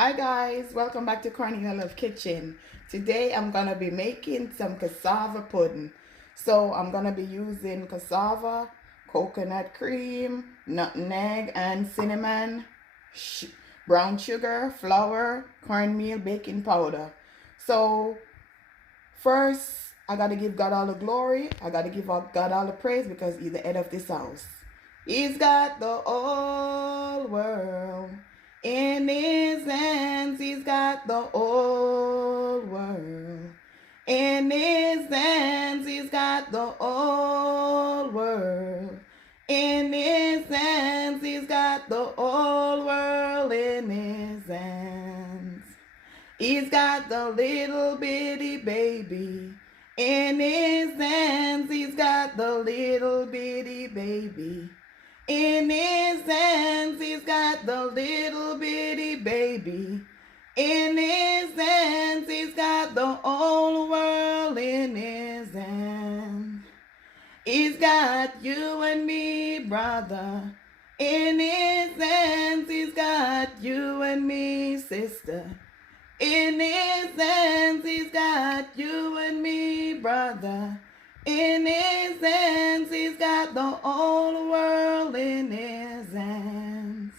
Hi guys, welcome back to CORNELIALOVE KITCHEN. Today I'm gonna be making some cassava pudding. So I'm gonna be using cassava, coconut cream, nutmeg and cinnamon, brown sugar, flour, cornmeal, baking powder. So first I gotta give God all the glory. I gotta give God all the praise because He's the head of this house. He's got the whole world in his hands. He's got the whole world in his hands. He's got the whole world in his hands. He's got the whole world in his hands. He's got the little bitty baby in his hands. He's got the little bitty baby in his hands. He's got the little bitty baby in his hands. He's got the whole world in his hands. He's got you and me, brother, in his hands. He's got you and me, sister, in his hands. He's got you and me, brother, in his hands. He's got the whole world in his hands.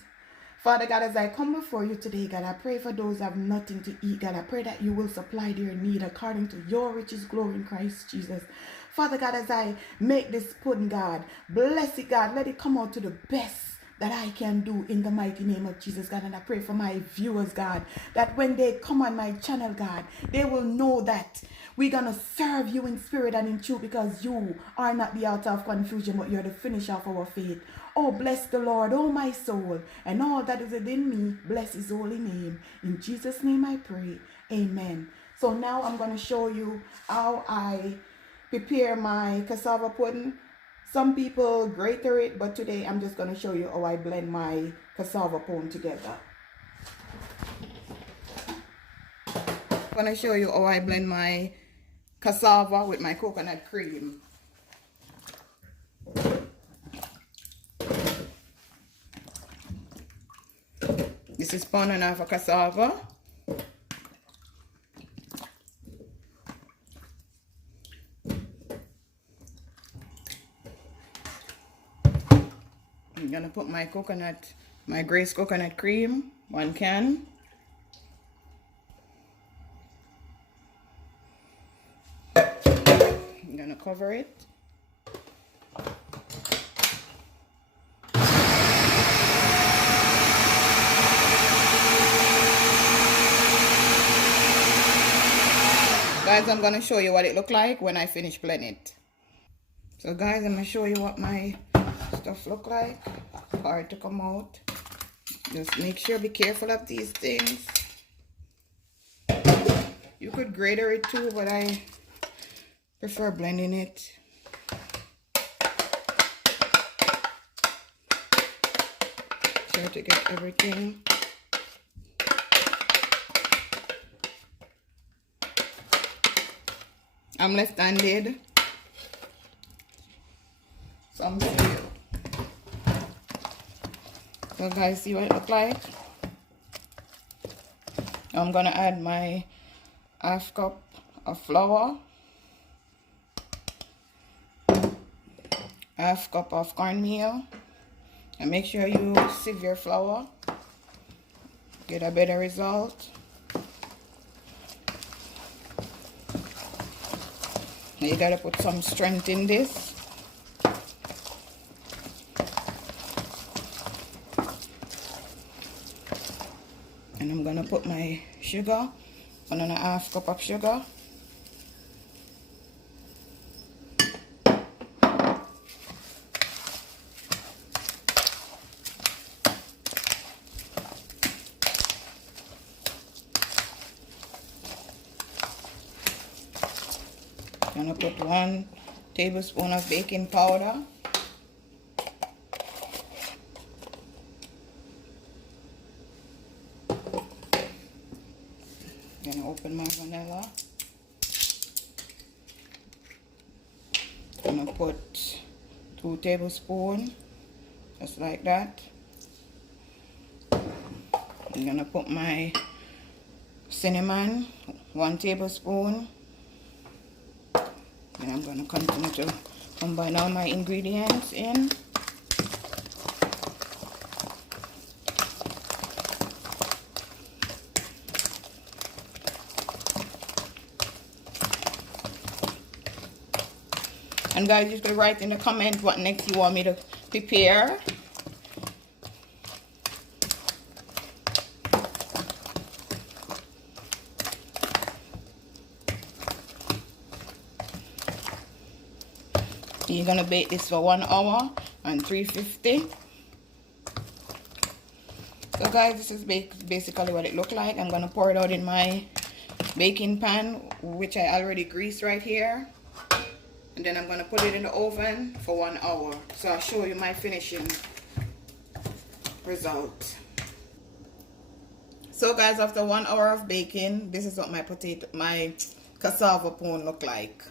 Father God, as I come before you today, God, I pray for those who have nothing to eat. God, I pray that you will supply their need according to your riches glory in Christ Jesus. Father God, as I make this pudding, God, bless it, God. Let it come out to the best that I can do in the mighty name of Jesus, God. And I pray for my viewers, God, that when they come on my channel, God, they will know that we're going to serve you in spirit and in truth, because you are not the author of confusion, but you're the finisher of our faith. Oh, bless the Lord, oh my soul, and all that is within me, bless his holy name. In Jesus' name I pray, amen. So now I'm going to show you how I prepare my cassava pudding. Some people grater it, but today I'm just going to show you how I blend my cassava pudding together. I'm going to show you how I blend my cassava with my coconut cream. This is pound and a half of cassava. I'm gonna put my Grace coconut cream, 1 can. I'm gonna cover it. Guys, I'm gonna show you what it look like when I finish blending it. So guys, I'm gonna show you what my stuff look like. Hard to come out. Just make sure, be careful of these things. You could grater it too, but I prefer blending it. Try to get everything. I'm left-handed, so I'm still. So guys, see what it look like? I'm gonna add my ½ cup of flour, ½ cup of cornmeal, and make sure you sieve your flour, get a better result. Now you gotta put some strength in this. And I'm gonna put my sugar, 1½ cup of sugar. I'm gonna put 1 tablespoon of baking powder. I'm gonna open my vanilla. I'm gonna put 2 tablespoons, just like that. I'm gonna put my cinnamon, 1 tablespoon. And I'm going to continue to combine all my ingredients in. And guys, you can write in the comment what next you want me to prepare. You're gonna bake this for 1 hour on 350. So guys, this is basically what it looked like. I'm gonna pour it out in my baking pan, which I already greased right here. And then I'm gonna put it in the oven for 1 hour. So I'll show you my finishing result. So guys, after 1 hour of baking, this is what my cassava pudding look like.